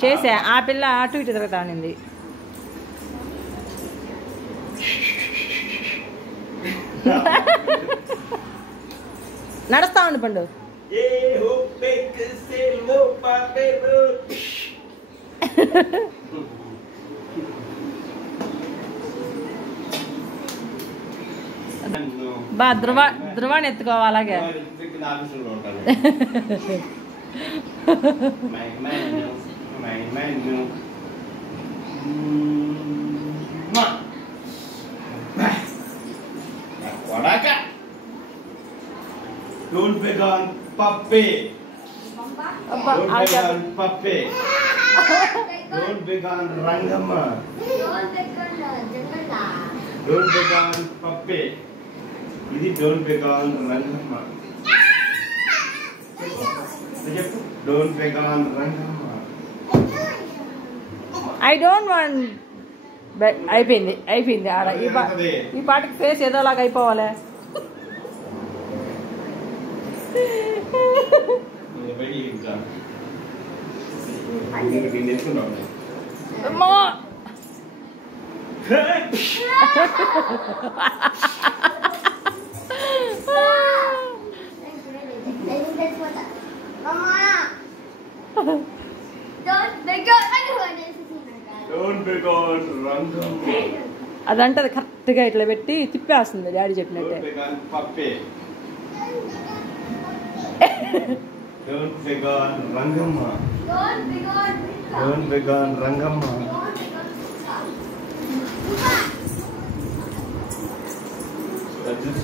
చేసా ఆ పిల్ల అటు ఇటు తిరుగుతా అనింది. నడుస్తా ఉండి పండు. బా ధ్రువాన్ని ఎత్తుకోవాలి అలాగే. Don't pick on puppy. Don't pick on puppy. Don't pick on Rangamma. Don't pick on Jangala. Don't pick on puppy. This don't pick on Rangamma. Don't pick on Rangamma. I don't want. అయిపోయింది ఆడ. ఈ పాటకి face ఏదోలాగా అయిపోవాలి. అమ్మా అదంటది కరెక్ట్గా ఇట్లా పెట్టి తిప్పేస్తుంది daddy చెప్పినట్టే. Don't pick on Rangamma. Don't pick on Rangamma. That's just